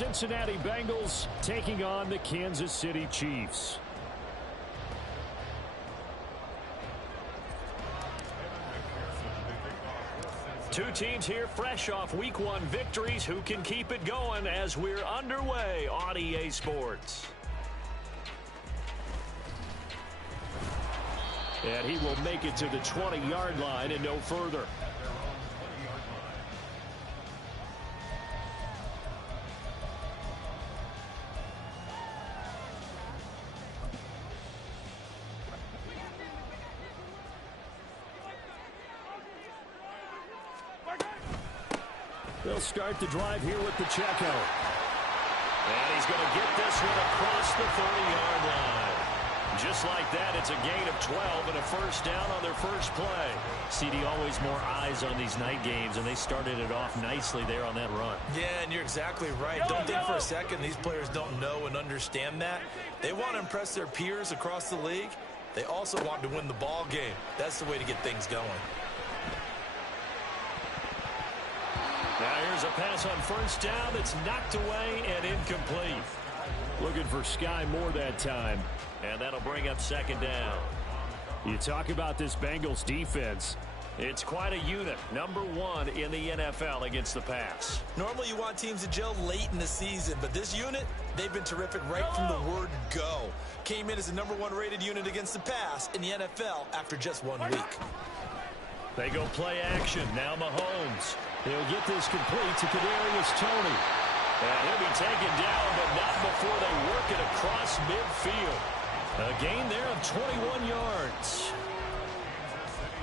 Cincinnati Bengals taking on the Kansas City Chiefs. Two teams here fresh off Week 1 victories. Who can keep it going as we're underway on EA Sports? And he will make it to the 20-yard line and no further. They'll start the drive here with Pacheco. And he's going to get this one across the 30-yard line. Just like that, it's a gain of 12 and a first down on their first play. CD, always more eyes on these night games, and they started it off nicely there on that run. Yeah, and you're exactly right. Don't think for a second these players don't know and understand that. They want to impress their peers across the league. They also want to win the ball game. That's the way to get things going. Now here's a pass on first down that's knocked away and incomplete. Looking for Sky Moore that time. And that'll bring up second down. You talk about this Bengals defense. It's quite a unit. Number 1 in the NFL against the pass. Normally you want teams to gel late in the season, but this unit, they've been terrific right from the word go. Came in as the number 1 rated unit against the pass in the NFL after just 1 week. They go play action. Now Mahomes. He'll get this complete to Kadarius Toney. And he'll be taken down, but not before they work it across midfield. A gain there of 21 yards.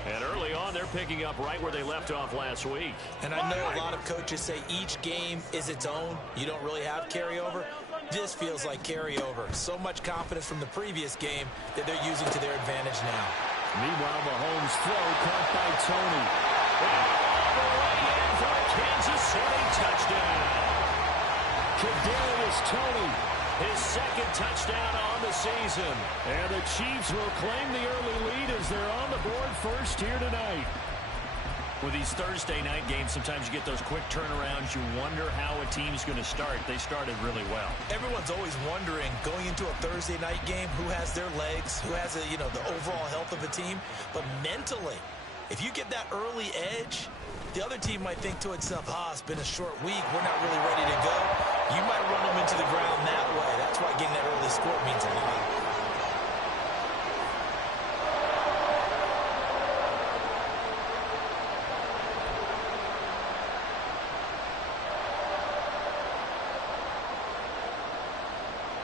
And early on, they're picking up right where they left off last week. And I know a lot of coaches say each game is its own. You don't really have carryover. This feels like carryover. So much confidence from the previous game that they're using to their advantage now. Meanwhile, Mahomes' throw caught by Toney. And all the way in for a Kansas City touchdown. Kadarius Toney, his second touchdown on the season. And the Chiefs will claim the early lead as they're on the board first here tonight. With these Thursday night games, sometimes you get those quick turnarounds. You wonder how a team's going to start. They started really well. Everyone's always wondering, going into a Thursday night game, who has their legs, who has the overall health of a team. But mentally, if you get that early edge, the other team might think to itself, it's been a short week. We're not really ready to go. You might run them into the ground that way. That's why getting that early score means a lot.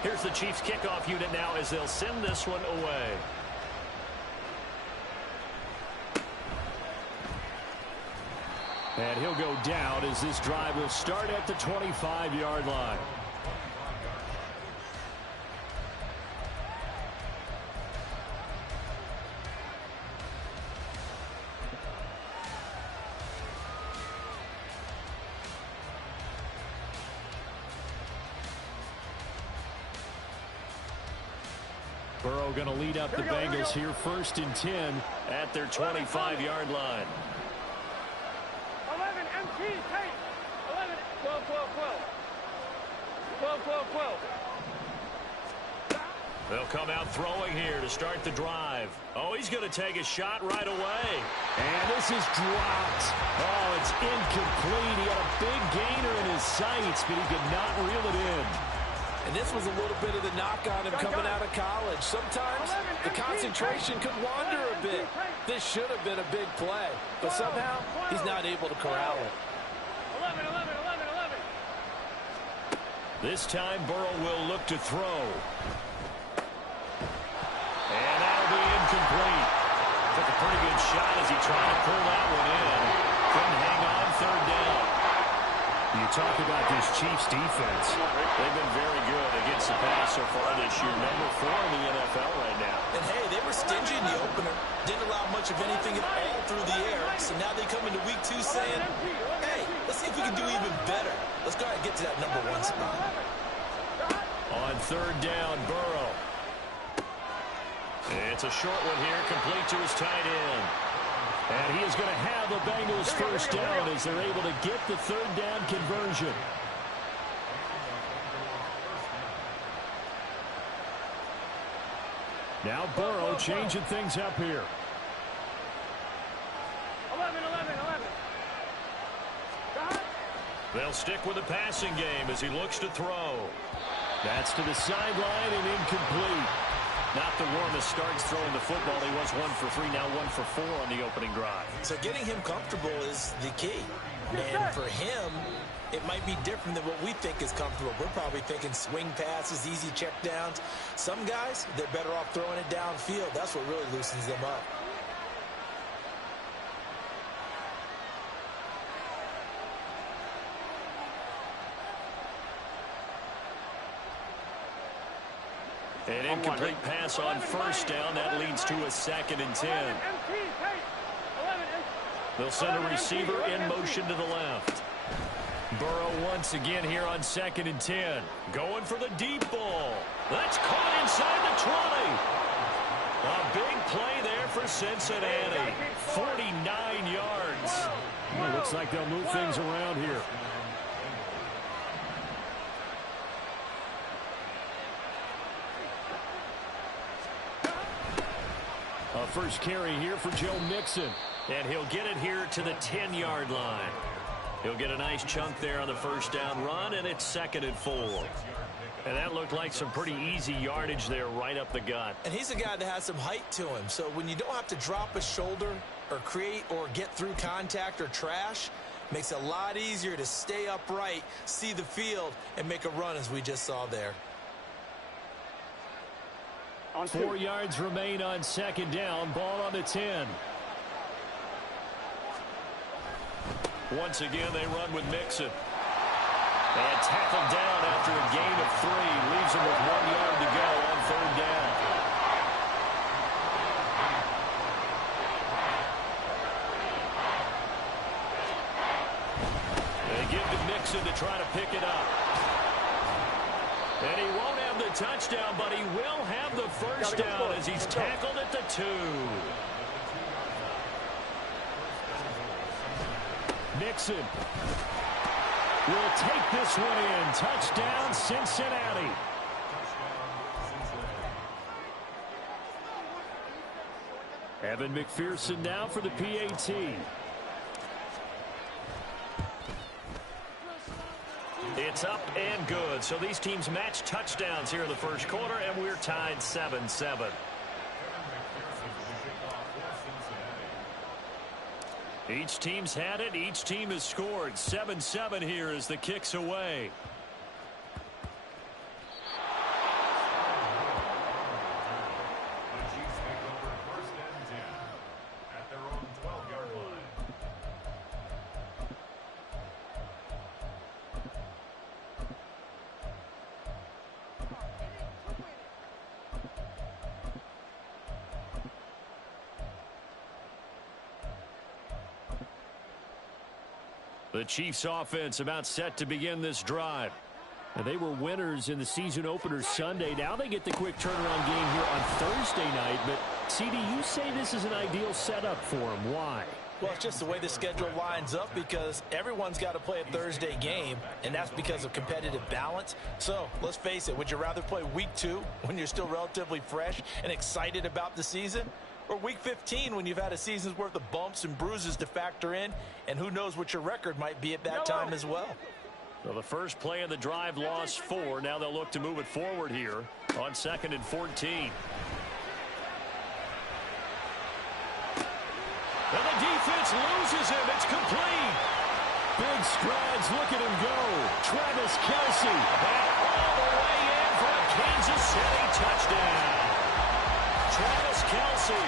Here's the Chiefs kickoff unit now as they'll send this one away. And he'll go down as this drive will start at the 25-yard line. Burrow going to lead up the Bengals here first and 10 at their 25-yard line. 11, MT, tight. 11, 12, 12, 12. 12, 12, 12. They'll come out throwing here to start the drive. Oh, he's going to take a shot right away. And this is dropped. Oh, it's incomplete. He had a big gainer in his sights, but he could not reel it in. And this was a little bit of the knock on him coming out of college. Sometimes the concentration could wander a bit. This should have been a big play, but somehow he's not able to corral it. 11, 11, 11, 11. This time Burrow will look to throw. And that'll be incomplete. Took a pretty good shot as he tried to pull that one in. Couldn't hang on third down. You talk about this Chiefs defense. They've been very good against the pass so far this year. Number 4 in the NFL right now. And, hey, they were stingy in the opener. Didn't allow much of anything at all through the air. So now they come into week 2 saying, hey, let's see if we can do even better. Let's go ahead and get to that number 1 spot. On third down, Burrow. It's a short one here, complete to his tight end. And he is going to have the Bengals first down as they're able to get the third down conversion. Now Burrow changing things up here. 11. They'll stick with the passing game as he looks to throw. That's to the sideline and incomplete. Not the warmest starts throwing the football. He was 1 for 3, now 1 for 4 on the opening drive. So getting him comfortable is the key. And for him, it might be different than what we think is comfortable. We're probably thinking swing passes, easy checkdowns. Some guys, they're better off throwing it downfield. That's what really loosens them up. An incomplete pass on first down. That leads to a 2nd and 10. They'll send a receiver in motion to the left. Burrow once again here on 2nd and 10. Going for the deep ball. That's caught inside the 20. A big play there for Cincinnati. 49 yards. Well, looks like they'll move things around here. A first carry here for Joe Mixon. And he'll get it here to the 10-yard line. He'll get a nice chunk there on the first down run, and it's 2nd and 4. And that looked like some pretty easy yardage there right up the gut. And he's a guy that has some height to him. So when you don't have to drop a shoulder or create or get through contact or trash, makes it a lot easier to stay upright, see the field, and make a run as we just saw there. 4 yards remain on 2nd down. Ball on the 10. Once again, they run with Mixon. And tackled down after a gain of 3. Leaves him with 1 yard to go on 3rd down. They give to Mixon to try to pick it up. And he won't have the touchdown, but he will have the first down as he's tackled at the 2. Mixon will take this one in. Touchdown, Cincinnati. Evan McPherson now for the PAT. It's up and good. So these teams match touchdowns here in the first quarter, and we're tied 7-7. Each team's had it. Each team has scored. 7-7 here as the kick's away. The Chiefs offense about set to begin this drive. And they were winners in the season opener Sunday. Now they get the quick turnaround game here on Thursday night. But, CD, you say this is an ideal setup for them. Why? Well, it's just the way the schedule lines up because everyone's got to play a Thursday game, and that's because of competitive balance. So, let's face it, would you rather play week 2 when you're still relatively fresh and excited about the season? Or week 15 when you've had a season's worth of bumps and bruises to factor in, and who knows what your record might be at that time as well. So the first play of the drive lost 4. Now they'll look to move it forward here on 2nd and 14. And the defense loses him. It's complete. Big strides. Look at him go. Travis Kelce. And all the way in for a Kansas City touchdown. Travis Kelce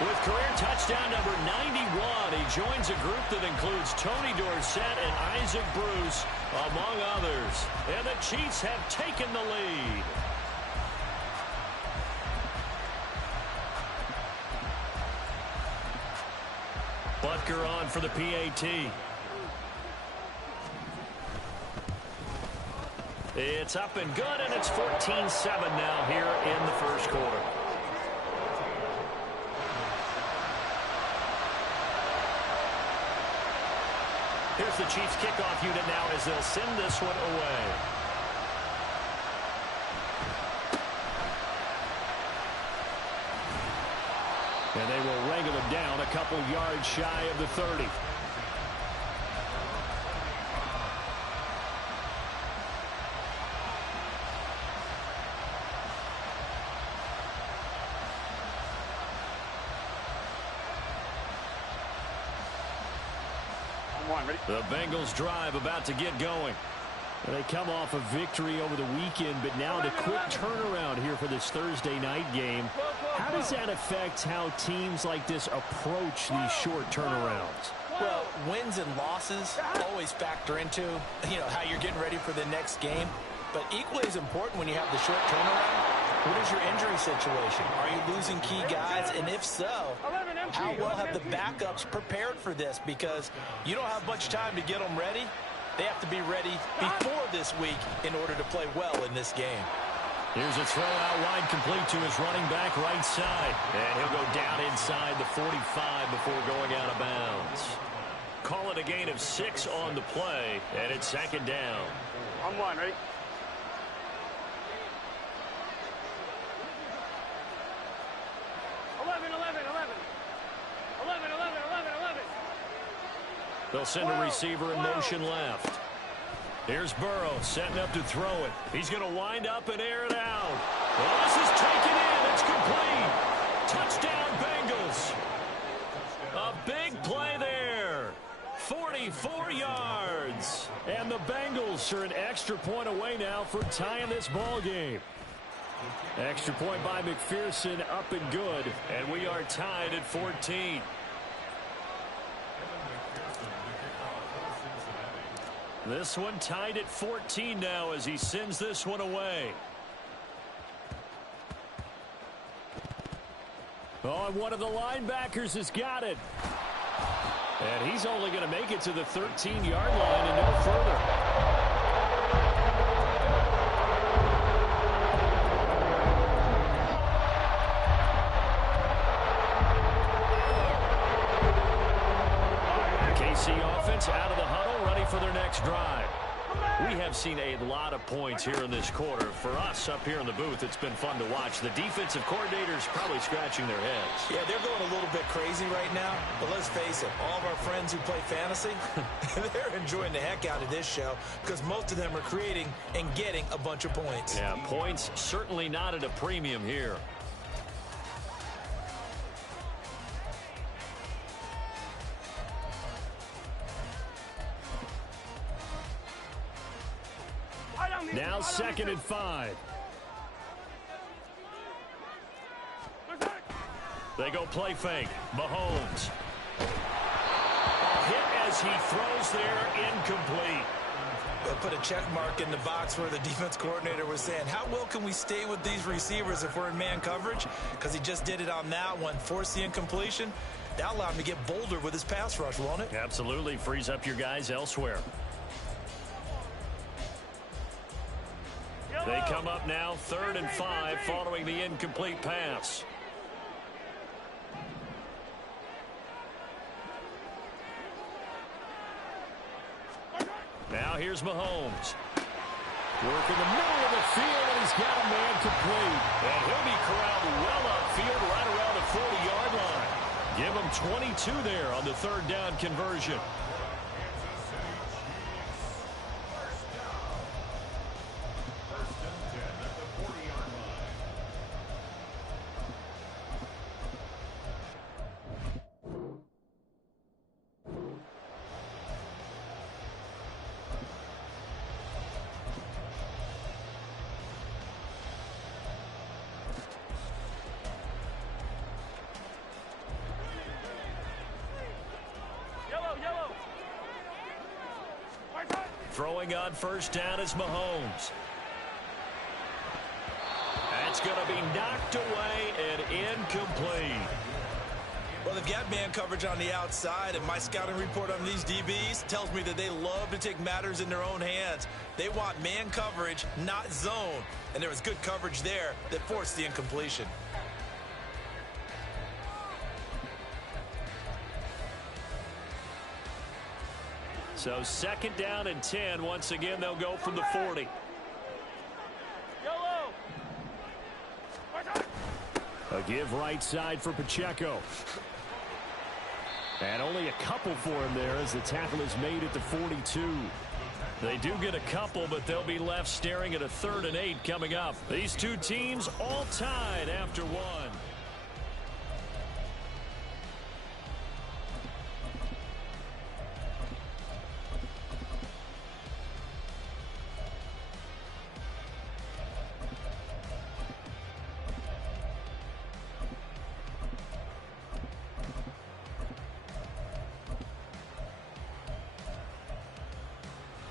with career touchdown number 91. He joins a group that includes Tony Dorsett and Isaac Bruce, among others. And the Chiefs have taken the lead. Butker on for the PAT. It's up and good, and it's 14-7 now here in the first quarter. Here's the Chiefs kickoff unit now as they'll send this one away. And they will wrangle him down a couple yards shy of the 30. The Bengals drive about to get going. They come off a victory over the weekend, but now the quick turnaround here for this Thursday night game. How does that affect how teams like this approach these short turnarounds? Well, wins and losses always factor into, how you're getting ready for the next game. But equally as important when you have the short turnaround, what is your injury situation? Are you losing key guys? And if so, how well have the backups prepared for this? Because you don't have much time to get them ready. They have to be ready before this week in order to play well in this game. Here's a throw out wide, complete to his running back right side. And he'll go down inside the 45 before going out of bounds. Call it a gain of 6 on the play, and it's second down. On one, ready? They'll send a receiver in motion left. Here's Burrow setting up to throw it. He's going to wind up and air it out. Well, this is taken in. It's complete. Touchdown, Bengals. A big play there. 44 yards. And the Bengals are an extra point away now for tying this ball game. Extra point by McPherson, up and good. And we are tied at 14. This one tied at 14 now as he sends this one away. Oh, and one of the linebackers has got it. And he's only going to make it to the 13-yard line and no further. KC offense out of the huddle, ready for their next drive. We have seen a lot of points here in this quarter. For us up here in the booth, it's been fun to watch. The defensive coordinators probably scratching their heads. Yeah, they're going a little bit crazy right now. But let's face it, all of our friends who play fantasy, they're enjoying the heck out of this show because most of them are creating and getting a bunch of points. Yeah, points certainly not at a premium here. Now 2nd and 5. They go play fake. Mahomes. A hit as he throws there, incomplete. They'll put a check mark in the box where the defense coordinator was saying, how well can we stay with these receivers if we're in man coverage? Because he just did it on that one, forced the incompletion. That allowed him to get bolder with his pass rush, won't it? Absolutely. Frees up your guys elsewhere. They come up now 3rd and 5 following the incomplete pass. Now here's Mahomes. Working the middle of the field, and he's got a man complete. And he'll be corralled well upfield right around the 40-yard line. Give him 22 there on the 3rd down conversion. Throwing on 1st down is Mahomes. That's going to be knocked away and incomplete. Well, they've got man coverage on the outside, and my scouting report on these DBs tells me that they love to take matters in their own hands. They want man coverage, not zone. And there was good coverage there that forced the incompletion. So 2nd down and 10. Once again, they'll go from the 40. A give right side for Pacheco. And only a couple for him there as the tackle is made at the 42. They do get a couple, but they'll be left staring at a 3rd and 8 coming up. These two teams all tied after one.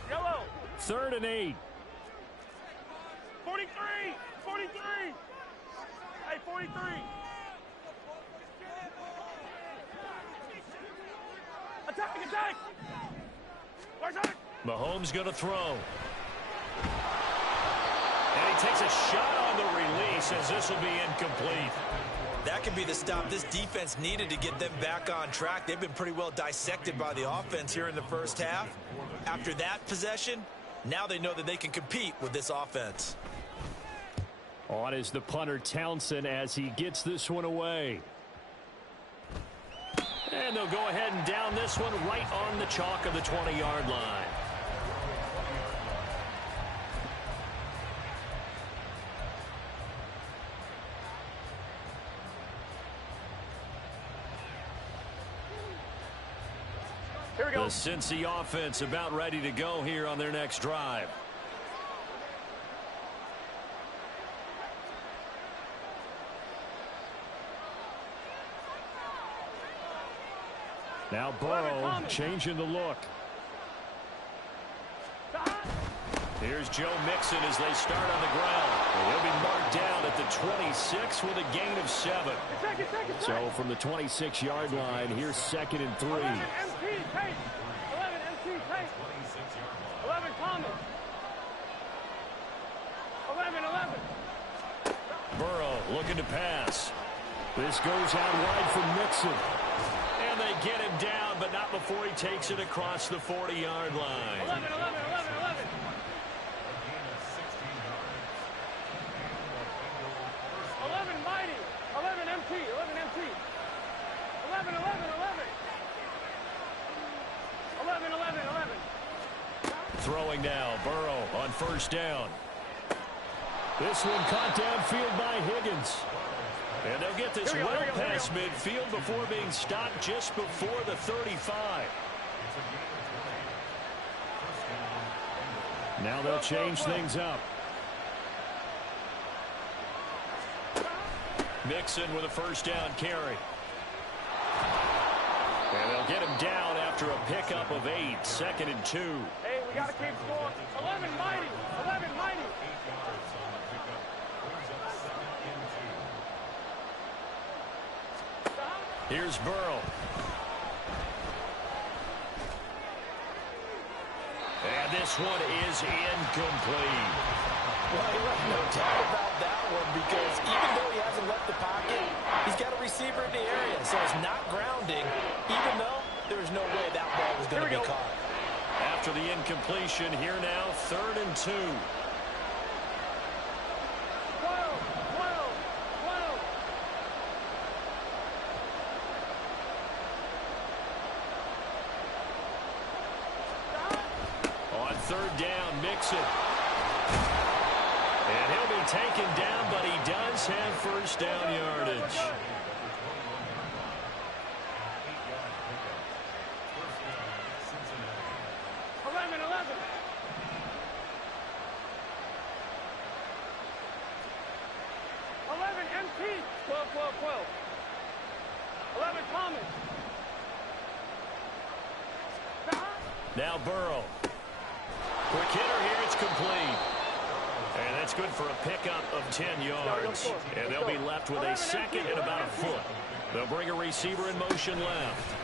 Yellow. 3rd and 8. 43. 43. Hey, 43. Attack, attack. Where's that? Mahomes going to throw. And he takes a shot on the release as this will be incomplete. That could be the stop this defense needed to get them back on track. They've been pretty well dissected by the offense here in the first half. After that possession, now they know that they can compete with this offense. On is the punter Townsend as he gets this one away. And they'll go ahead and down this one right on the chalk of the 20-yard line. Here we go. The Cincy offense about ready to go here on their next drive. Now Burrow changing the look. Here's Joe Mixon as they start on the ground. He'll be marked down at the 26 with a gain of 7. So from the 26-yard line, here's 2nd and 3. 11 MT tape. 11 MT tape. 11 Thomas. 11. Burrow looking to pass. This goes out wide for Mixon. And they get him down, but not before he takes it across the 40-yard line. 11. 11 mighty. 11 MT. 11 MT. 11. 11. Throwing now, Burrow on 1st down. This one caught downfield by Higgins. And they'll get this well past midfield before being stopped just before the 35. Now they'll change things up. Mixon with a 1st down carry. And they'll get him down after a pickup of 8, 2nd and 2. Hey, we got to keep score. 11 mighty. 11 mighty. Here's Burrow. And this one is incomplete. Well, he left no doubt about that one because even though he hasn't left the pocket, he's got a receiver in the area, so it's not grounding, even though there's no way that ball was going to be caught. After the incompletion, here now, 3rd and 2. 3rd down, Mixon. And he'll be taken down, but he does have 1st down yardage. MT. 12. 11 Thomas. Now Burrow. Quick hitter here, it's complete. And that's good for a pickup of 10 yards. And they'll be left with a 2nd and about a foot. They'll bring a receiver in motion left.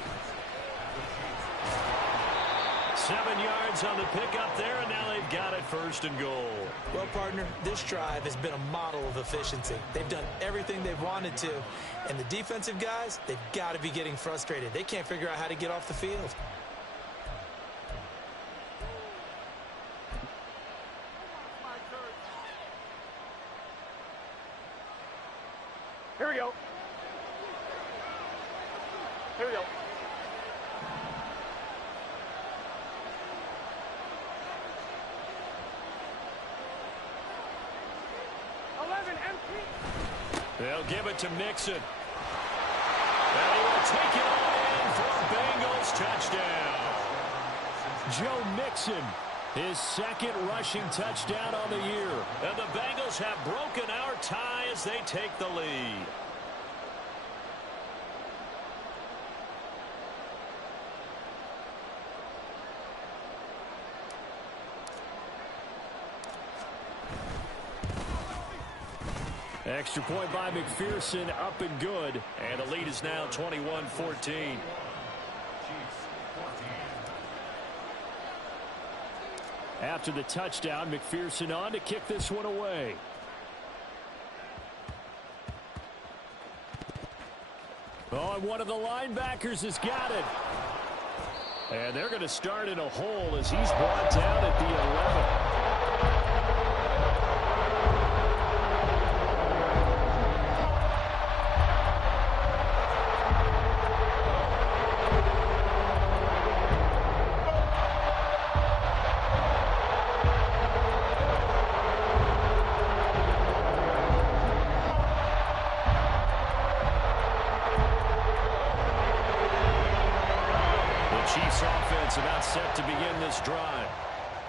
7 yards on the pickup there, and now they've got it 1st and goal. Well, partner, this drive has been a model of efficiency. They've done everything they've wanted to. And the defensive guys, they've got to be getting frustrated. They can't figure out how to get off the field. Here we go. Here we go. They'll give it to Mixon. And he will take it all in for a Bengals touchdown. Joe Mixon, his second rushing touchdown on the year. And the Bengals have broken our tie as they take the lead. Extra point by McPherson, up and good. And the lead is now 21-14. After the touchdown, McPherson on to kick this one away. Oh, and one of the linebackers has got it. And they're going to start in a hole as he's brought down at the 11. Chiefs offense about set to begin this drive.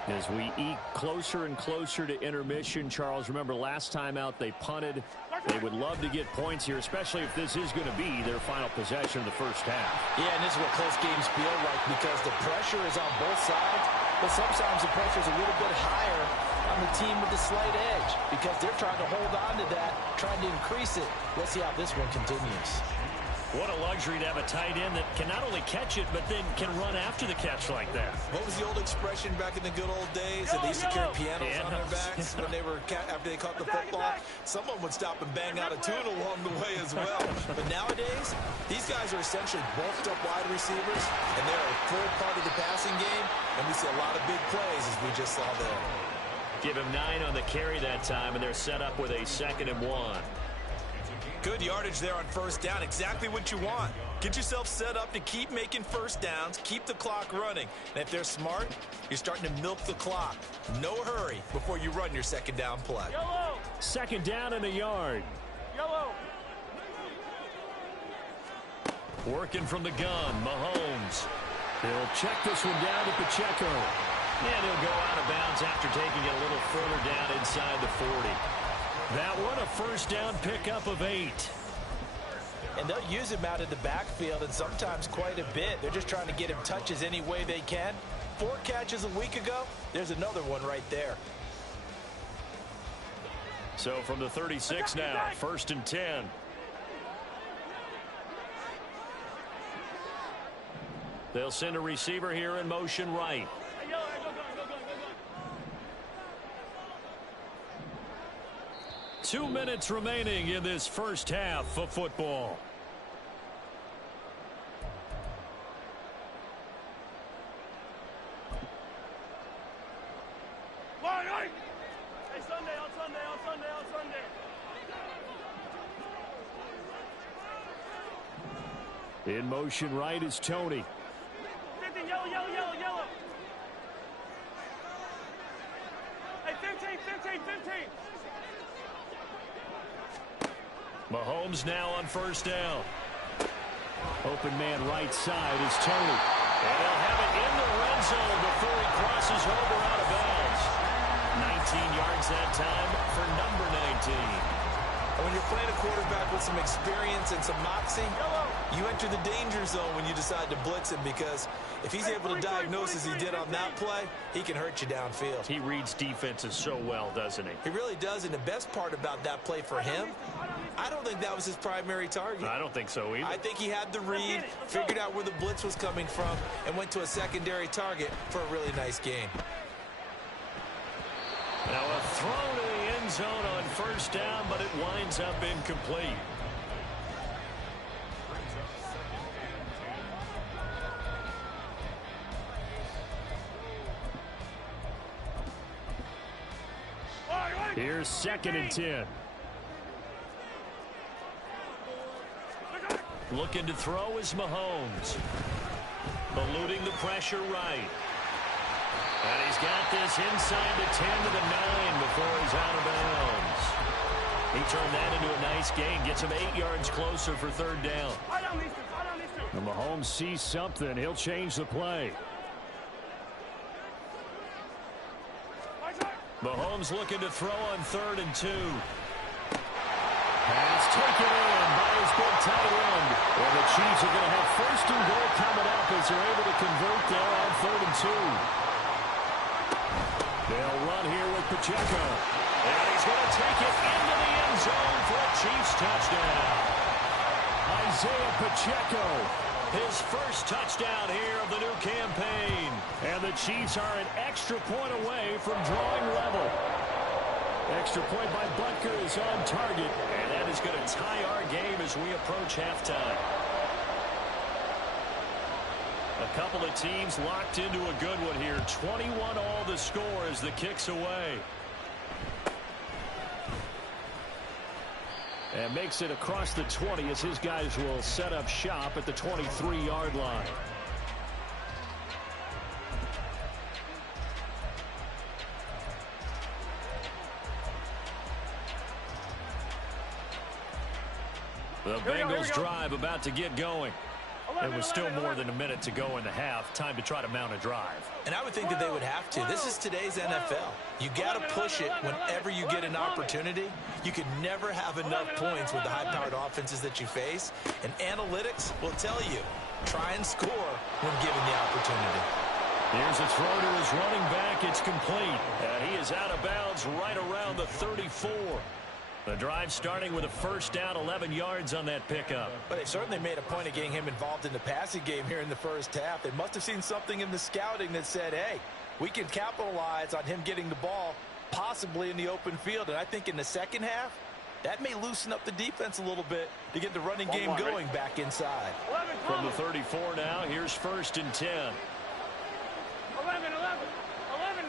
As we eke closer and closer to intermission, Charles, remember last time out they punted. They would love to get points here, especially if this is going to be their final possession of the first half. Yeah, and this is what close games feel like because the pressure is on both sides, but sometimes the pressure is a little bit higher on the team with the slight edge because they're trying to hold on to that, trying to increase it. Let's see how this one continues. What a luxury to have a tight end that can not only catch it, but then can run after the catch like that. What was the old expression back in the good old days? That they used to carry pianos on their backs when they were after they caught the football. Someone would stop and bang out a tune along the way as well. But nowadays, these guys are essentially bulked up wide receivers, and they're a full part of the passing game. And we see a lot of big plays as we just saw there. Give him 9 on the carry that time, and they're set up with a 2nd and 1. Good yardage there on first down. Exactly what you want. Get yourself set up to keep making first downs, keep the clock running. And if they're smart, you're starting to milk the clock. No hurry before you run your second down play. Yellow. 2nd down and a yard. Yellow. Working from the gun, Mahomes. He'll check this one down to Pacheco. And he'll go out of bounds after taking it a little further down inside the 40. That one a first down pickup of 8. And they'll use him out in the backfield and sometimes quite a bit. They're just trying to get him touches any way they can. 4 catches a week ago. There's another one right there. So from the 36 now, 1st and 10. They'll send a receiver here in motion right. 2 minutes remaining in this first half of football. Hey, Sunday, on Sunday. In motion right is Tony. 50, yellow. Hey, 15. Mahomes now on first down. Open man right side is Tony. And he'll have it in the red zone before he crosses over out of bounds. 19 yards that time for number 19. And when you're playing a quarterback with some experience and some moxie, you enter the danger zone when you decide to blitz him because if he's able to diagnose as he did on that play, he can hurt you downfield. He reads defenses so well, doesn't he? He really does, and the best part about that play for him, I don't think that was his primary target. I don't think so either. I think he had the read, figured out where the blitz was coming from, and went to a secondary target for a really nice gain. Now a throw to the end zone on first down, but it winds up incomplete. Here's 2nd and 10. Looking to throw is Mahomes. Eluding the pressure right. And he's got this inside the 10 to the 9 before he's out of bounds. He turned that into a nice gain. Gets him 8 yards closer for third down. And Mahomes sees something. He'll change the play. Mahomes looking to throw on 3rd and 2. Pass taken in by his big tight end. And the Chiefs are going to have 1st and goal coming up as they're able to convert there on 3rd and 2. They'll run here with Pacheco. And he's going to take it into the end zone for a Chiefs touchdown. Isaiah Pacheco, his first touchdown here of the new campaign. And the Chiefs are an extra point away from drawing level. Extra point by Butker is on target. And that is going to tie our game as we approach halftime. A couple of teams locked into a good one here. 21 all the score as the kick's away. And makes it across the 20 as his guys will set up shop at the 23-yard line. The Bengals drive about to get going. It was still more than a minute to go in the half. Time to try to mount a drive. And I would think that they would have to. This is today's NFL. You got to push it whenever you get an opportunity. You can never have enough points with the high-powered offenses that you face. And analytics will tell you, try and score when given the opportunity. Here's a throw to his running back. It's complete. And he is out of bounds right around the 34. The drive starting with a first down, 11 yards on that pickup. But they certainly made a point of getting him involved in the passing game here in the first half. They must have seen something in the scouting that said, hey, we can capitalize on him getting the ball possibly in the open field. And I think in the second half, that may loosen up the defense a little bit to get the running game going back inside. From the 34 now, here's 1st and 10. 11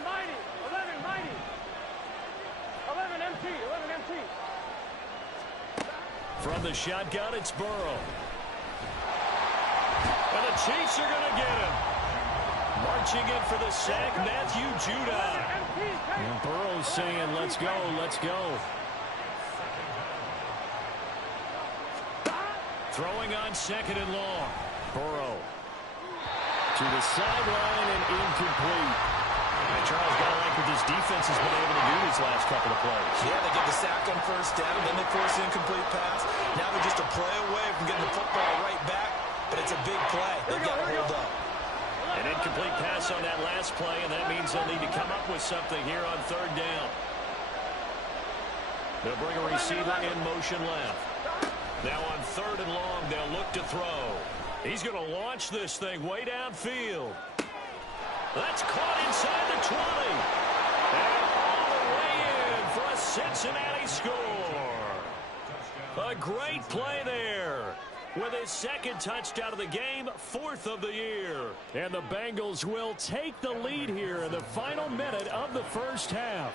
mighty. 11 mighty. 11 MT. 11 MT. From the shotgun, it's Burrow. And the Chiefs are going to get him. Marching in for the sack, Matthew Judon. And Burrow's saying, let's go, let's go. Throwing on 2nd and long. Burrow to the sideline and incomplete. And Charles, got to like what this defense has been able to do these last couple of plays. Yeah, they get the sack on first down, then they force an incomplete pass. Now they're just a play away from getting the football right back, but it's a big play. They've got to hold up. An incomplete pass on that last play, and that means they'll need to come up with something here on 3rd down. They'll bring a receiver in motion left. Now on 3rd and long, they'll look to throw. He's going to launch this thing way downfield. That's caught inside the 20. And all the way in for a Cincinnati score. A great play there. With his 2nd touchdown of the game, 4th of the year. And the Bengals will take the lead here in the final minute of the first half.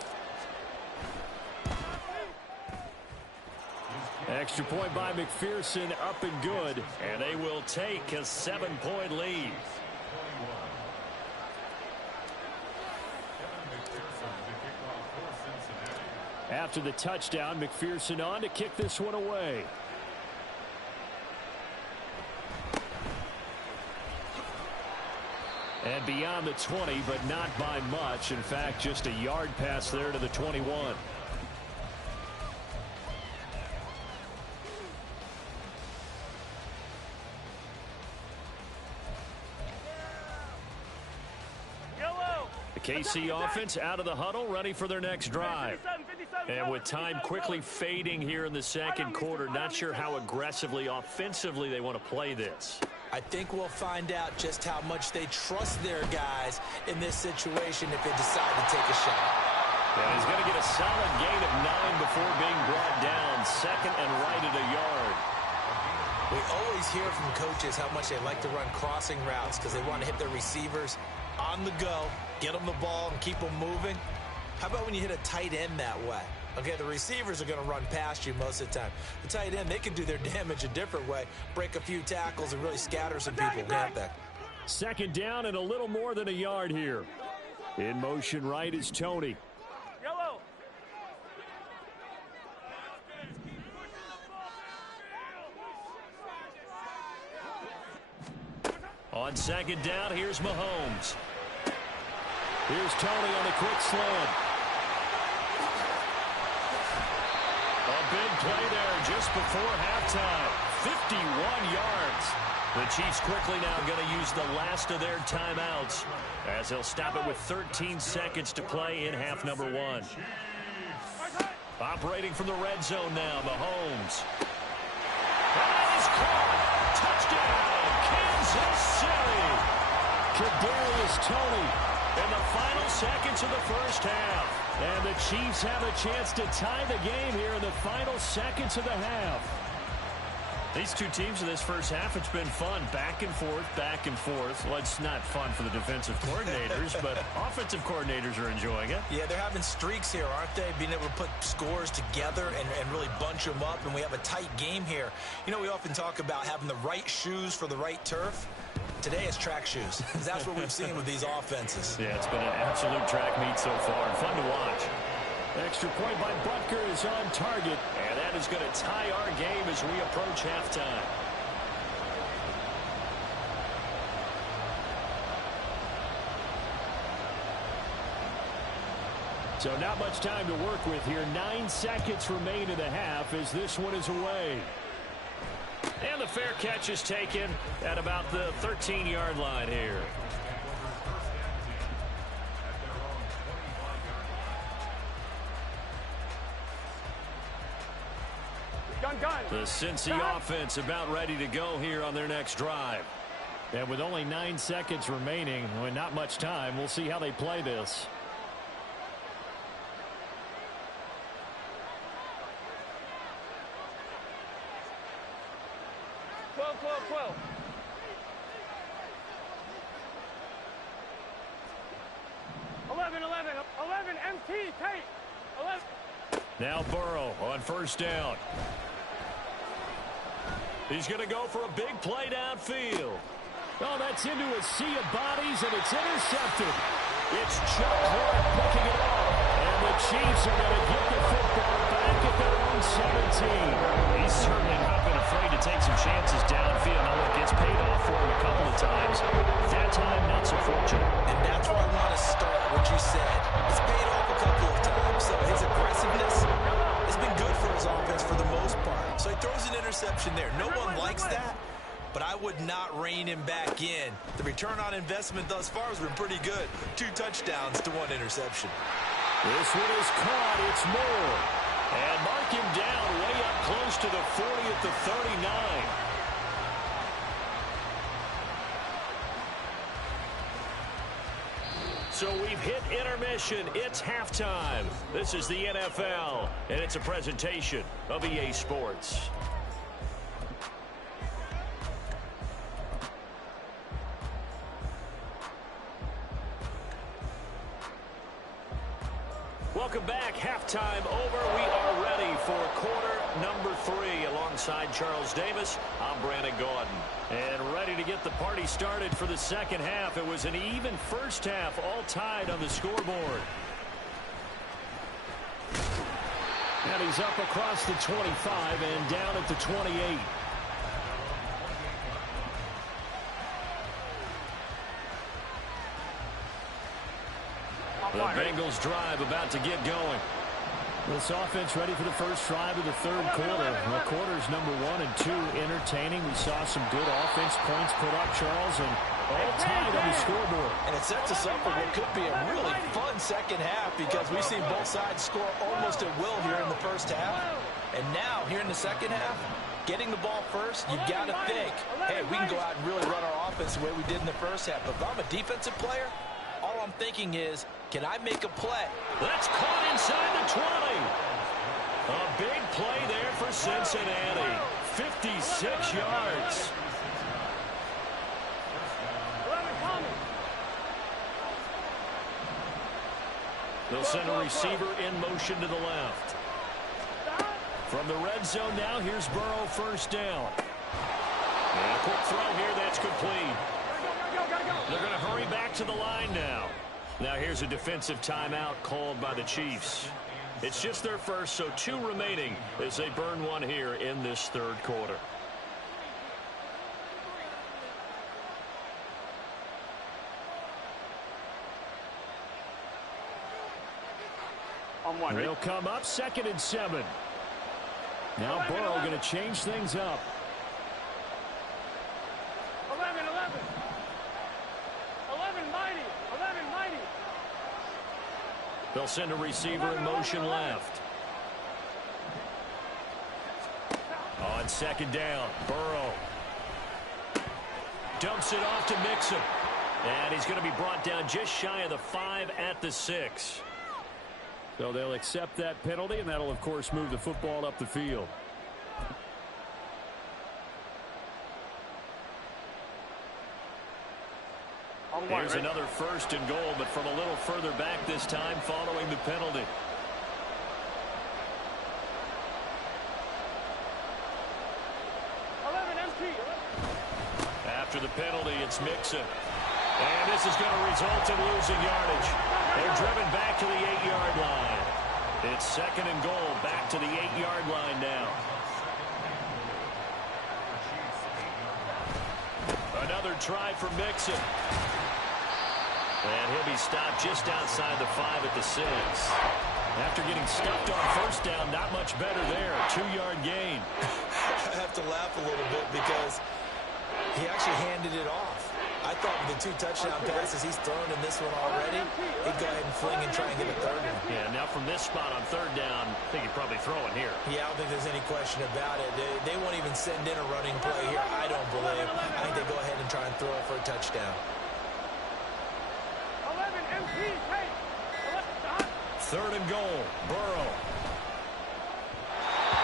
Extra point by McPherson, up and good. And they will take a 7-point lead. After the touchdown, McPherson on to kick this one away. And beyond the 20, but not by much. In fact, just a yard pass there to the 21. The KC offense out of the huddle, ready for their next drive. And with time quickly fading here in the second quarter, not sure how aggressively, offensively they want to play this. I think we'll find out just how much they trust their guys in this situation if they decide to take a shot. And he's going to get a solid gain of 9 before being brought down. 2nd and right at a yard. We always hear from coaches how much they like to run crossing routes because they want to hit their receivers on the go, get them the ball, and keep them moving. How about when you hit a tight end that way? Okay, the receivers are going to run past you most of the time. The tight end, they can do their damage a different way, break a few tackles and really scatter some people, can't they? Second down and a little more than a yard here. In motion right is Tony. Yellow. On second down, here's Mahomes. Here's Tony on the quick slant. A big play there just before halftime. 51 yards. The Chiefs quickly now going to use the last of their timeouts as they'll stop it with 13 seconds to play in half number one. Operating from the red zone now, Mahomes. That is caught. Touchdown, Kansas City. Kadarius Toney in the final seconds of the first half. And the Chiefs have a chance to tie the game here in the final seconds of the half. These two teams in this first half, it's been fun. Back and forth, back and forth. Well, it's not fun for the defensive coordinators, but offensive coordinators are enjoying it. Yeah, they're having streaks here, aren't they? Being able to put scores together and really bunch them up, and we have a tight game here. You know, we often talk about having the right shoes for the right turf. Today it's track shoes. That's what we've seen with these offenses. Yeah, it's been an absolute track meet so far, and fun to watch. Extra point by Butker is on target, and that is going to tie our game as we approach halftime. So not much time to work with here. 9 seconds remain in the half as this one is away. And the fair catch is taken at about the 13-yard line here. The Cincy offense about ready to go here on their next drive. And with only 9 seconds remaining, with not much time, we'll see how they play this. Twelve. 11, MT, tight. 11. Now Burrow on first down. He's going to go for a big play downfield. Oh, that's into a sea of bodies, and it's intercepted. It's Chuck Clark picking it up. And the Chiefs are going to get the football back at their own 17. He's certainly not been afraid to take some chances downfield. Now, look, it's paid off for him a couple of times. That time, not so fortunate. And that's where I want to start, what you said. It's paid off a couple of times, so his aggressiveness has been good for his offense for the most part. So he throws an interception there. No one likes that, but I would not rein him back in. The return on investment thus far has been pretty good. 2 touchdowns to 1 interception. This one is caught. It's Moore. And mark him down way up close to the 40 at the 39. So we've hit intermission. It's halftime. This is the NFL, and it's a presentation of EA Sports. Welcome back. Halftime over. We are ready for quarter number 3. Alongside Charles Davis, I'm Brandon Gaudin. And ready to get the party started for the second half. It was an even first half, all tied on the scoreboard. And he's up across the 25 and down at the 28. The Bengals drive about to get going. This offense ready for the first drive of the third quarter. The quarters number 1 and 2 entertaining. We saw some good offense points put up, Charles, and all tied on the scoreboard. And it sets us up for what could be a really fun second half because we've seen both sides score almost at will here in the first half. And now, here in the second half, getting the ball first, you've got to think, hey, we can go out and really run our offense the way we did in the first half. But if I'm a defensive player, all I'm thinking is, can I make a play? That's caught inside the 20. A big play there for Cincinnati. 56 yards. They'll send a receiver in motion to the left. From the red zone now, here's Burrow, first down. And a quick throw here, that's complete. They're going to hurry back to the line now. Now here's a defensive timeout called by the Chiefs. It's just their first, so 2 remaining as they burn one here in this third quarter. They'll come up 2nd and 7. Now Burrow going to change things up. 11, mighty. They'll send a receiver in motion left. On 2nd down, Burrow dumps it off to Mixon. And he's going to be brought down just shy of the 5 at the 6. So they'll accept that penalty, and that'll, of course, move the football up the field. Here's another 1st and goal, but from a little further back this time following the penalty. After the penalty, it's Mixon. And this is going to result in losing yardage. They're driven back to the 8-yard line. It's 2nd and goal, back to the 8-yard line now. Another try for Mixon. And he'll be stopped just outside the 5 at the 6. After getting stuffed on 1st down, not much better there. 2-yard gain. I have to laugh a little bit because he actually handed it off. I thought with the 2 touchdown passes he's thrown in this one already, he'd go ahead and fling and try and get a 3rd one. Yeah, now from this spot on 3rd down, I think he'd probably throw it here. Yeah, I don't think there's any question about it. They won't even send in a running play here, I don't believe. I think they go ahead and try and throw it for a touchdown. 3rd and goal, Burrow.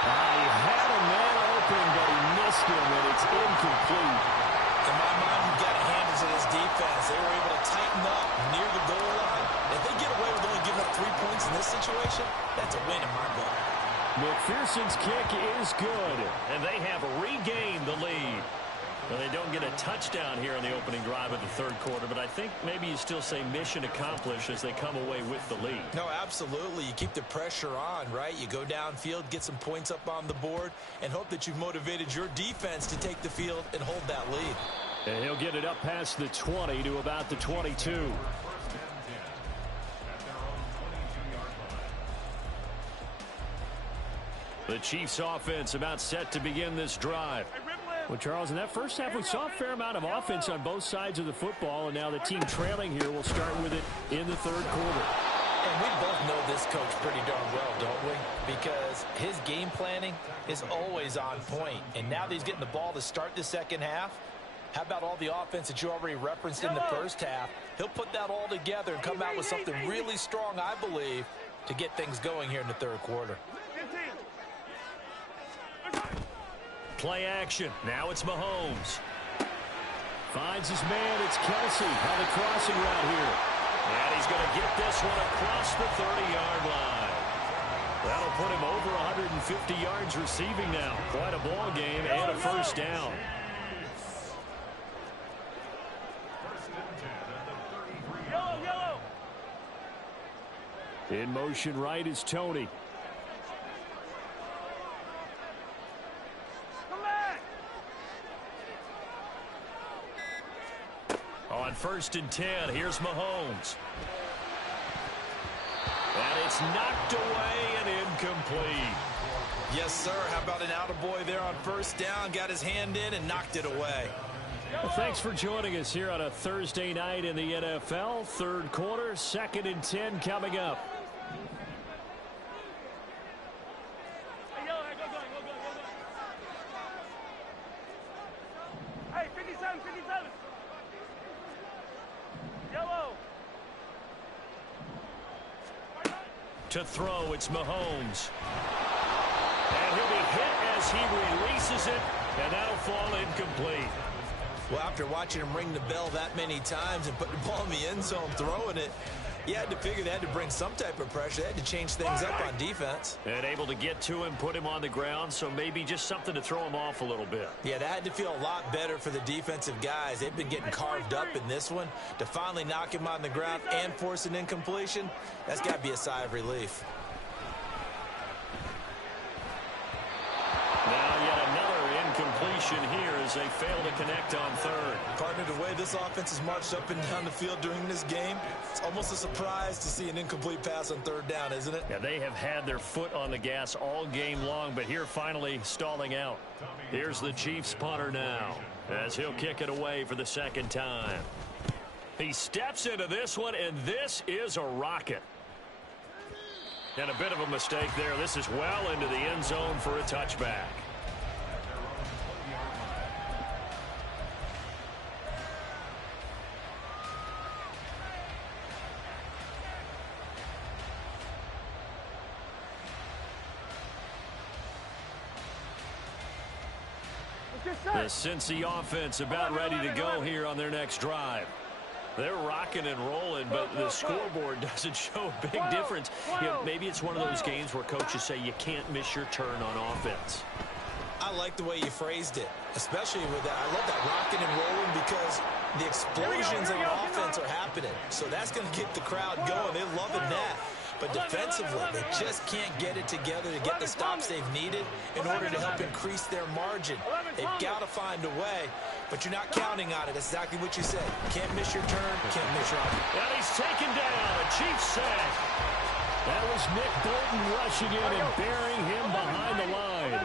He had a man open, but he missed him, and it's incomplete. In my mind, you've got to hand it to this defense. They were able to tighten up near the goal line. If they get away with only giving up 3 points in this situation, that's a win in my book. McPherson's kick is good, and they have regained the lead. Well, they don't get a touchdown here on the opening drive of the 3rd quarter, but I think maybe you still say mission accomplished as they come away with the lead. No, absolutely. You keep the pressure on, right? You go downfield, get some points up on the board, and hope that you've motivated your defense to take the field and hold that lead. And he'll get it up past the 20 to about the 22. The Chiefs offense about set to begin this drive. Well, Charles, in that first half, we saw a fair amount of offense on both sides of the football, and now the team trailing here will start with it in the 3rd quarter. And we both know this coach pretty darn well, don't we? Because his game planning is always on point. And now that he's getting the ball to start the 2nd half, how about all the offense that you already referenced in the 1st half? He'll put that all together and come out with something really strong, I believe, to get things going here in the 3rd quarter. Play action. Now it's Mahomes. Finds his man. It's Kelsey on the crossing route here. And he's going to get this one across the 30-yard line. That'll put him over 150 yards receiving now. Quite a ball game and a 1st down. In motion right is Tony. On 1st and 10, here's Mahomes. And it's knocked away and incomplete. Yes, sir. How about an attaboy there on 1st down? Got his hand in and knocked it away. Well, thanks for joining us here on a Thursday night in the NFL. 3rd quarter, 2nd and 10 coming up. Hey, 57, 57. Yellow. To throw, it's Mahomes. And he'll be hit as he releases it, and that'll fall incomplete. Well, after watching him ring the bell that many times and putting the ball in the end zone, throwing it, You had to figure they had to bring some type of pressure. They had to change things up on defense. And able to get to him, put him on the ground, so maybe just something to throw him off a little bit. Yeah, that had to feel a lot better for the defensive guys. They've been getting carved up in this one. To finally knock him on the ground and force an incompletion, that's got to be a sigh of relief. Now yet another incompletion here as they fail to connect on third. Partner, the way this offense has marched up and down the field during this game, it's almost a surprise to see an incomplete pass on third down, isn't it? Yeah, they have had their foot on the gas all game long, but here finally stalling out. Here's the Chiefs punter now as he'll kick it away for the second time. He steps into this one, and this is a rocket. And a bit of a mistake there. This is well into the end zone for a touchback. The Cincy offense about ready to go here on their next drive. They're rocking and rolling, but the scoreboard doesn't show a big difference. You know, maybe it's one of those games where coaches say you can't miss your turn on offense. I like the way you phrased it, especially with that. I love that rocking and rolling because the explosions on offense are happening. So that's going to get the crowd going. They're loving that. But defensively, they just can't get it together to get the stops they've needed in order to help increase their margin. They've got to find a way, but you're not counting on it. That's exactly what you said. Can't miss your turn, can't miss your opportunity. And he's taken down. A Chiefs sack. That was Nick Bolton rushing in and burying him behind the line.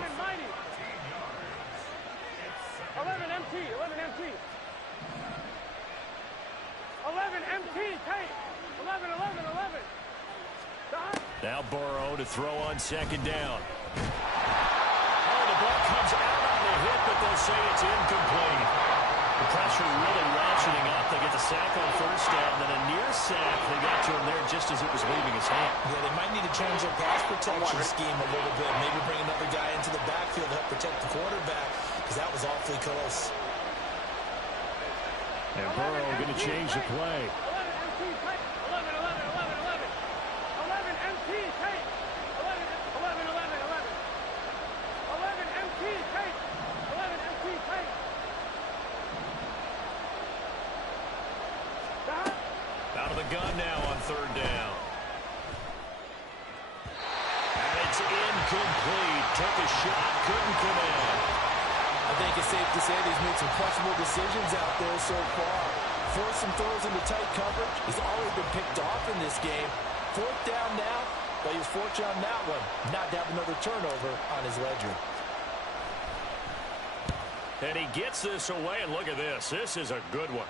11 MT, 11 MT. 11 MT, Tate. 11, 11, 11. Now Burrow to throw on second down. Oh, the ball comes out on the hit, but they'll say it's incomplete. The pressure really ratcheting up. They get the sack on first down, then a near sack. They got to him there just as it was leaving his hand. Yeah, they might need to change their pass protection scheme a little bit. Maybe bring another guy into the backfield to help protect the quarterback, because that was awfully close. And Burrow going to change the play. 3rd down. And it's incomplete. Took a shot, couldn't connect. I think it's safe to say he's made some questionable decisions out there so far. Forced some throws into tight coverage. He's already been picked off in this game. 4th down now, but he was fortunate on that one. Not to have another turnover on his ledger. And he gets this away, and look at this. This is a good one.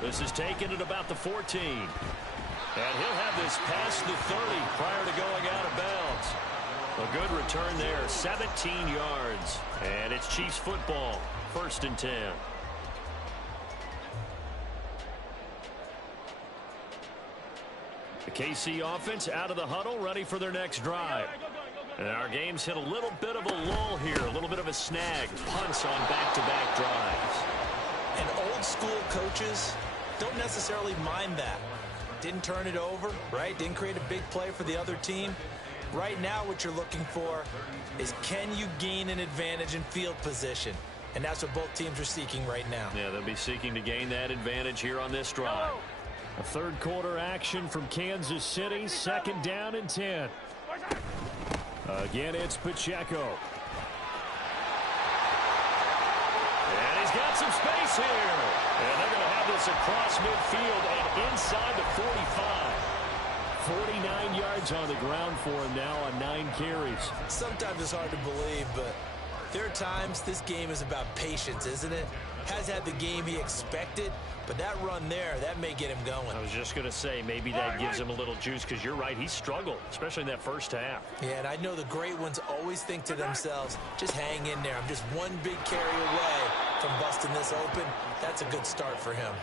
This is taken at about the 14. And he'll have this past the 30 prior to going out of bounds. A good return there, 17 yards. And it's Chiefs football, 1st and 10. The KC offense out of the huddle, ready for their next drive. And our game's hit a little bit of a lull here, a little bit of a snag. Punts on back-to-back drives. And old school coaches don't necessarily mind that. Didn't turn it over, right? Didn't create a big play for the other team. Right now what you're looking for is, can you gain an advantage in field position? And that's what both teams are seeking right now. Yeah, they'll be seeking to gain that advantage here on this drive. A 3rd quarter action from Kansas City, 2nd down and 10. Again, it's Pacheco. And he's got some space here. And they're going to have this across midfield and inside the 45. 49 yards on the ground for him now on 9 carries. Sometimes it's hard to believe, but there are times this game is about patience, isn't it? Has had the game he expected, but that run there, that may get him going. I was just going to say, maybe that gives him a little juice, because you're right, he struggled, especially in that first half. Yeah, and I know the great ones always think to themselves, just hang in there. I'm just one big carry away from busting this open. That's a good start for him.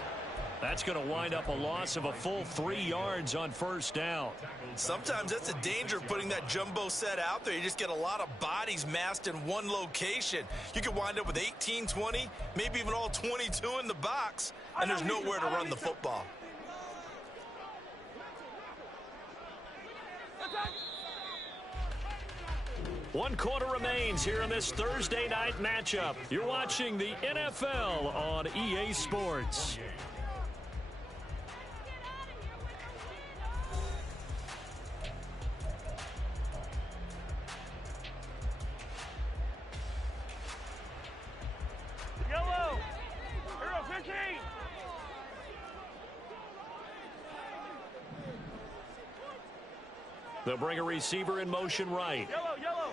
That's going to wind up a loss of a full 3 yards on 1st down. Sometimes that's the danger of putting that jumbo set out there. You just get a lot of bodies massed in one location. You could wind up with 18, 20, maybe even all 22 in the box, and there's nowhere to run the football. One quarter remains here in this Thursday night matchup. You're watching the NFL on EA Sports. Yellow. Hero 15. They'll bring a receiver in motion right. Yellow, yellow.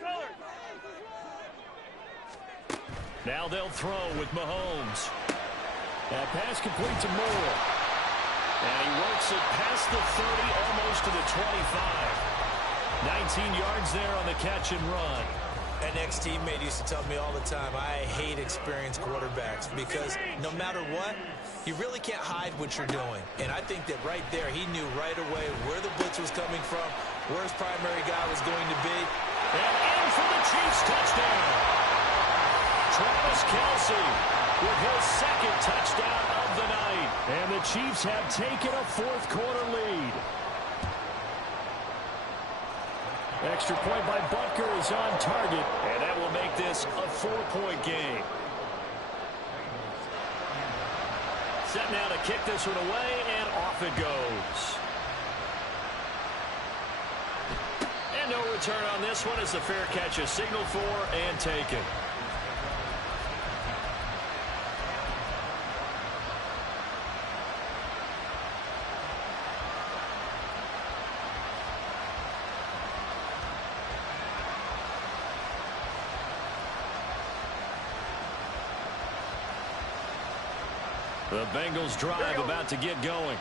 Color. Now they'll throw with Mahomes. That pass complete to Moore. And he works it past the 30, almost to the 25. 19 yards there on the catch and run. An ex-teammate used to tell me all the time, I hate experienced quarterbacks because no matter what, you really can't hide what you're doing. And I think that right there, he knew right away where the blitz was coming from, where his primary guy was going to be. And in for the Chiefs touchdown. Travis Kelce with his second touchdown of the night. And the Chiefs have taken a fourth quarter lead. Extra point by Butker is on target. And that will make this a 4-point game. Set now to kick this one away, and off it goes. And no return on this one as the fair catch is signaled for and taken. The Bengals drive about to get going.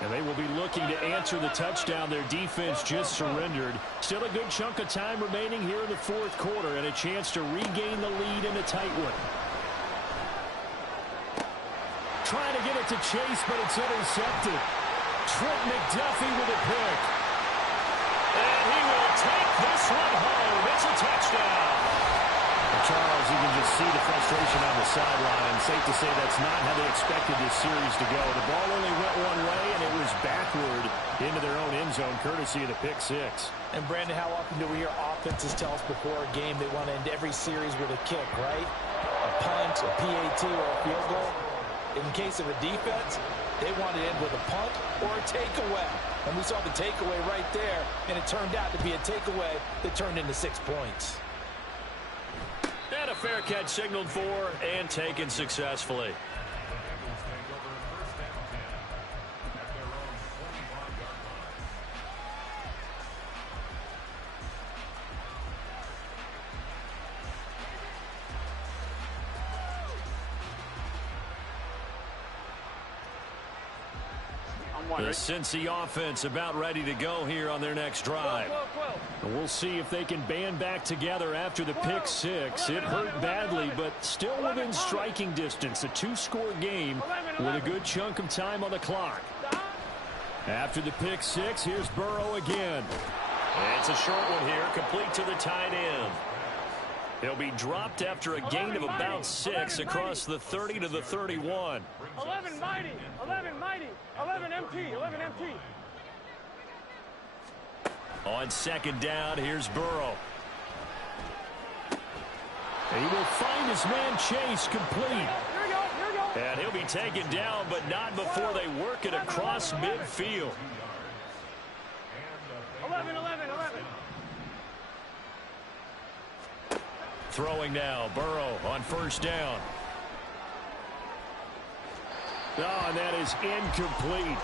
And they will be looking to answer the touchdown their defense just surrendered. Still a good chunk of time remaining here in the fourth quarter and a chance to regain the lead in a tight one. Trying to get it to Chase, but it's intercepted. Trent McDuffie with a pick. And he will take this one home. It's a touchdown. Charles, you can just see the frustration on the sideline. Safe to say that's not how they expected this series to go. The ball only went one way, and it was backward into their own end zone, courtesy of the pick six. And, Brandon, how often do we hear offenses tell us before a game they want to end every series with a kick, right? A punt, a PAT, or a field goal. In case of a defense, they want to end with a punt or a takeaway. And we saw the takeaway right there, and it turned out to be a takeaway that turned into 6 points. And a fair catch signaled for and taken successfully. The Cincy offense about ready to go here on their next drive. And we'll see if they can band back together after the pick six. It hurt badly, but still within striking distance. A 2-score game with a good chunk of time on the clock. After the pick six, here's Burrow again. And it's a short one here, complete to the tight end. He'll be dropped after a gain of about 6 across the 30 to the 31. 11 mighty, 11 mighty, 11 MT, 11 MT. On second down, here's Burrow. He will find his man Chase complete. Here we go, here we go. And he'll be taken down, but not before they work it across midfield. 11, 11, 11. Throwing now, Burrow on first down. Oh, and that is incomplete.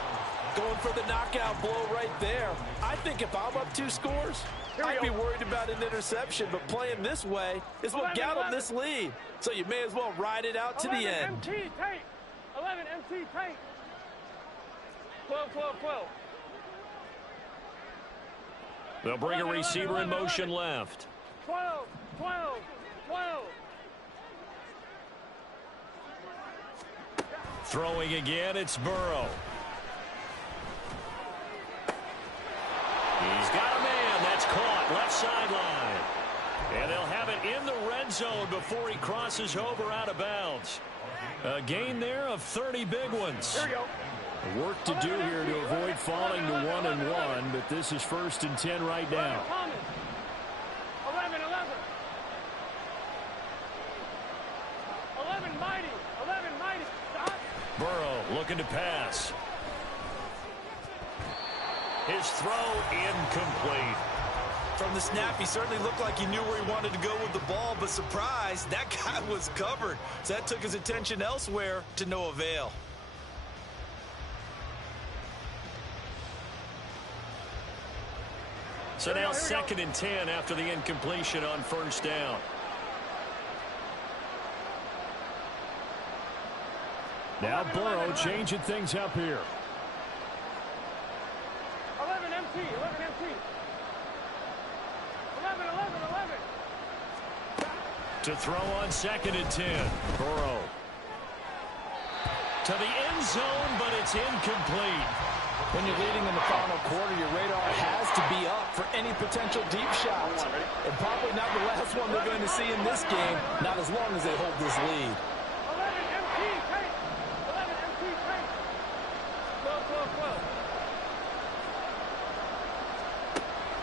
Going for the knockout blow right there. I think if I'm up 2 scores, I'd be worried about an interception, but playing this way is what got them this lead. So you may as well ride it out to the end. 11 MT, take. 11 MT, take. 12, 12, 12. They'll bring a receiver in motion left. 12, 12, 12. Throwing again, it's Burrow. He's got a man. That's caught. Left sideline. And they'll have it in the red zone before he crosses over out of bounds. A gain there of 30 big ones. Here we go. Work to do here to avoid falling to 1-1, but this is 1st and 10 right now. 11, 11 mighty, stop. Burrow looking to pass. His throw incomplete. From the snap, he certainly looked like he knew where he wanted to go with the ball, but surprise, that guy was covered. So that took his attention elsewhere to no avail. So now 2nd and 10 after the incompletion on 1st down. Now Burrow changing things up here. 11 MT. 11. To throw on 2nd and 10. Burrow. To the end zone, but it's incomplete. When you're leading in the final quarter, your radar has to be up for any potential deep shots. And probably not the last one they're going to see in this game, not as long as they hold this lead. 11 MT, tight. 11 MT, tight. 12.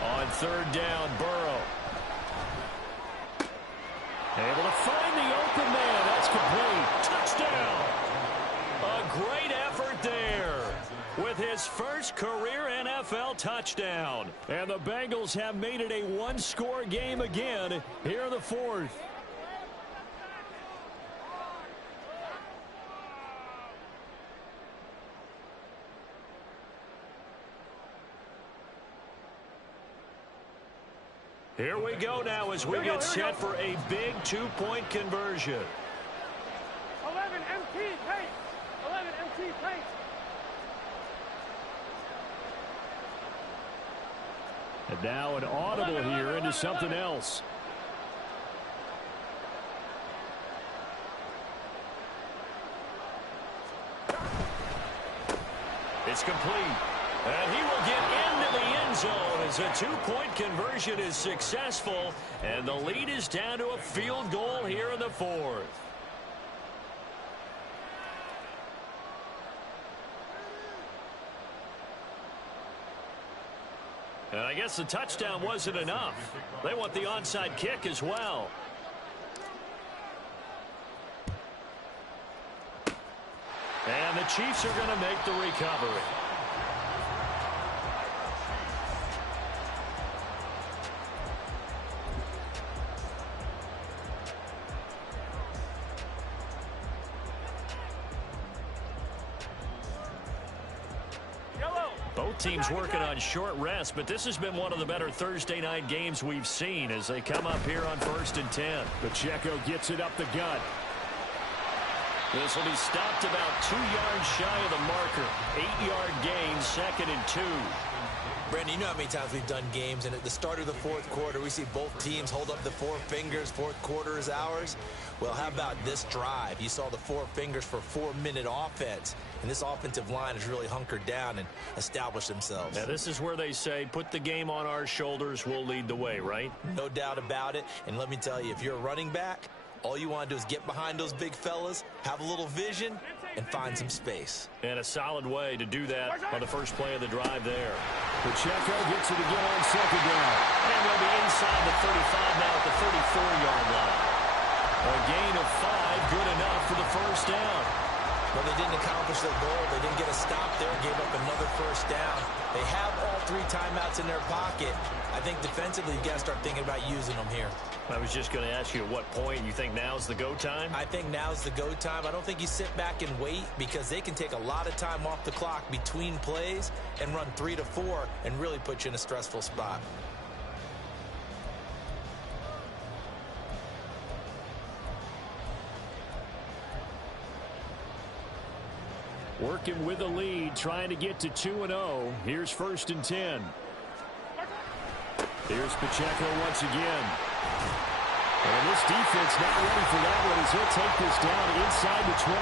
On 3rd down, Burrow. Able to find the open man. That's complete. Touchdown. A great effort there with his first career NFL touchdown. And the Bengals have made it a one-score game again here in the 4th. Here we go now as we get set for a big 2-point conversion. 11 MT, tight. 11 MT, tight. And now an audible here into something else. It's complete. And he will get into the end zone as a 2-point conversion is successful. And the lead is down to a field goal here in the 4th. And I guess the touchdown wasn't enough. They want the onside kick as well. And the Chiefs are going to make the recovery. Both teams working on short rest, but this has been one of the better Thursday night games we've seen as they come up here on 1st and 10. Pacheco gets it up the gut. This will be stopped about 2 yards shy of the marker. 8-yard gain, 2nd and 2. Brandon, you know how many times we've done games, and at the start of the 4th quarter, we see both teams hold up the 4 fingers, 4th quarter is ours. Well, how about this drive? You saw the 4 fingers for 4-minute offense, and this offensive line has really hunkered down and established themselves. Now, this is where they say, put the game on our shoulders, we'll lead the way, right? No doubt about it, and let me tell you, if you're a running back, all you want to do is get behind those big fellas, have a little vision, and find some space. And a solid way to do that on the first play of the drive there. Pacheco gets it again on 2nd down. And they'll be inside the 35 now at the 34-yard line. A gain of 5, good enough for the 1st down. Well, they didn't accomplish their goal. They didn't get a stop there, gave up another 1st down. They have all 3 timeouts in their pocket. I think defensively, you've got to start thinking about using them here. I was just going to ask you at what point you think now's the go time? I think now's the go time. I don't think you sit back and wait because they can take a lot of time off the clock between plays and run 3 to 4 and really put you in a stressful spot. Working with a lead, trying to get to 2-0. Here's 1st and 10. Here's Pacheco once again. And this defense not ready for that one as he'll take this down inside the 25.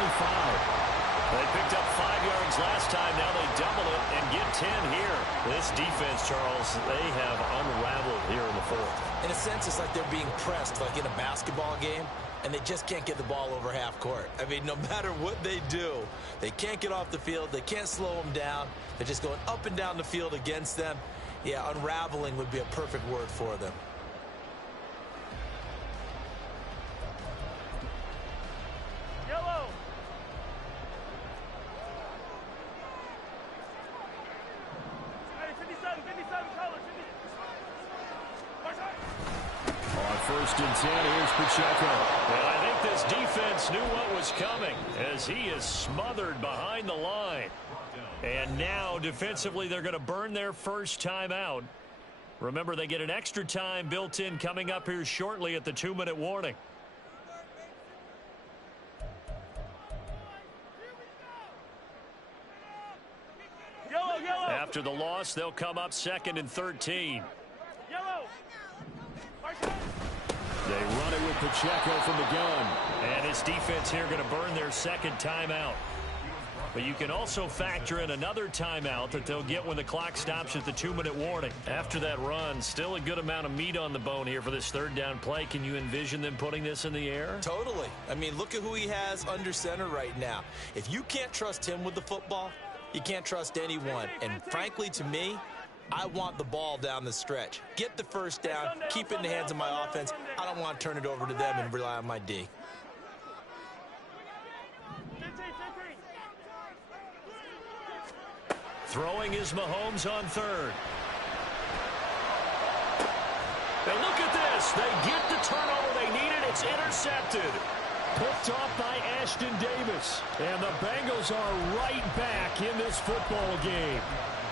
They picked up 5 yards last time. Now they double it and get 10 here. This defense, Charles, they have unraveled here in the 4th. In a sense, it's like they're being pressed, like in a basketball game. and they just can't get the ball over half court. I mean, no matter what they do, they can't get off the field. They can't slow them down. They're just going up and down the field against them. Yeah, unraveling would be a perfect word for them. Yellow. Hey, 57 color, 50. On 1st and 10, here's Pacheco. And I think this defense knew what was coming as he is smothered behind the line. And now, defensively, they're going to burn their first timeout. Remember, they get an extra time built in coming up here shortly at the 2-minute warning. Yellow. After the loss, they'll come up 2nd and 13. Yellow. They run it with Pacheco from the gun. And his defense here going to burn their second timeout. But you can also factor in another timeout that they'll get when the clock stops at the 2-minute warning. After that run, still a good amount of meat on the bone here for this 3rd down play. Can you envision them putting this in the air? Totally. I mean, look at who he has under center right now. If you can't trust him with the football, you can't trust anyone. And frankly, to me, I want the ball down the stretch. Get the first down, keep it in the hands of my offense. I don't want to turn it over to them and rely on my D. Throwing is Mahomes on 3rd. And look at this. They get the turnover they needed. It's intercepted. Picked off by Ashton Davis. And the Bengals are right back in this football game.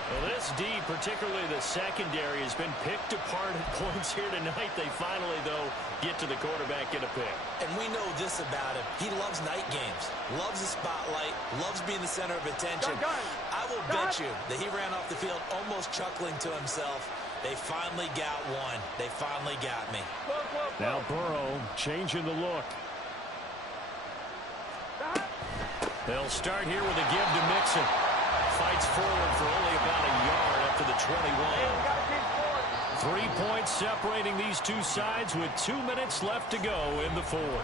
Well, this D, particularly the secondary, has been picked apart at points here tonight. They finally, though, get to the quarterback in a pick. And we know this about him. He loves night games, loves the spotlight, loves being the center of attention. I will bet you that he ran off the field almost chuckling to himself. They finally got one. They finally got me. Now Burrow changing the look. They'll start here with a give to Mixon. Fights forward for only about a yard up to the 21. 3 points separating these two sides with 2 minutes left to go in the 4th.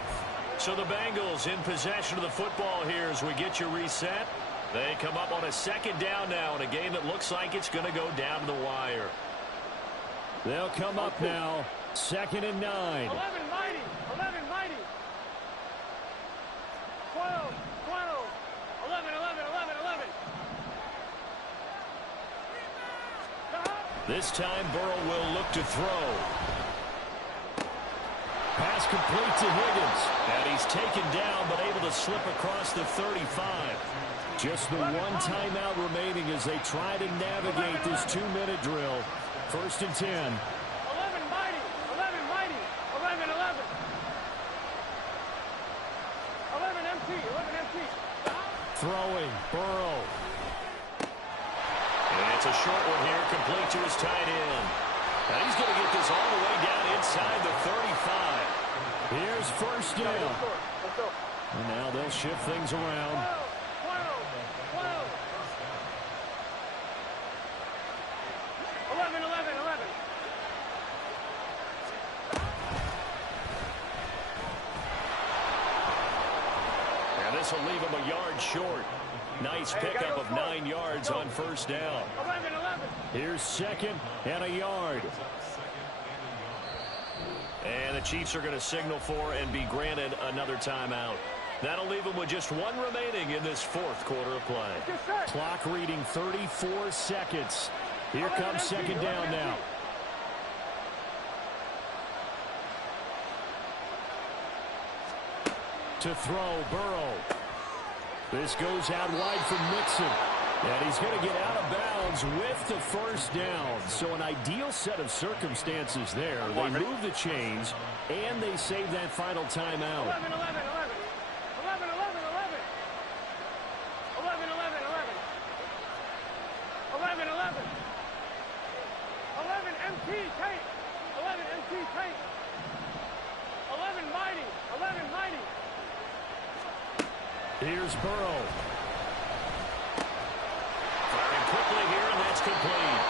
So the Bengals in possession of the football here as we get you reset. They come up on a 2nd down now in a game that looks like it's going to go down to the wire. They'll come up now, 2nd and 9. 11 mighty. 12. 11. This time Burrow will look to throw. Pass complete to Higgins. And he's taken down but able to slip across the 35. Just the one timeout remaining as they try to navigate this 2-minute drill. 1st and 10. 11 mighty. 11 empty. Throwing, Burrow. And it's a short one here, complete to his tight end. And he's going to get this all the way down inside the 35. Here's 1st down. Let's go. And now they'll shift things around. 11. And this will leave him a yard short. Nice pickup of 9 yards on 1st down. 11. Here's 2nd and a yard. And the Chiefs are going to signal for and be granted another timeout. That'll leave them with just one remaining in this 4th quarter of play. Clock reading 34 seconds. Here comes 2nd down now. To throw, Burrow. This goes out wide for Mixon. And he's going to get out of bounds with the 1st down. So an ideal set of circumstances there. They move the chains, and they save that final timeout. 11 MT tight. 11 MT tight. 11 mighty. Here's Burrow. Firing quickly here, and that's complete.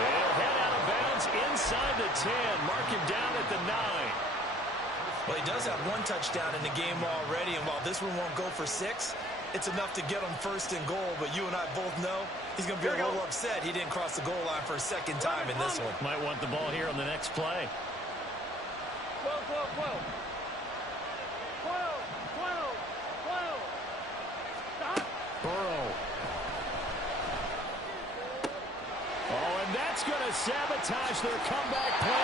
They'll head out of bounds inside the 10. Mark him down at the 9. Well, he does have one touchdown in the game already, and while this one won't go for 6, it's enough to get him first and goal. But you and I both know he's going to be a little upset he didn't cross the goal line for a second time in this one. Might want the ball here on the next play. 12, 12, 12. 12, 12, 12. Stop. Burrow. Oh, and that's going to sabotage their comeback play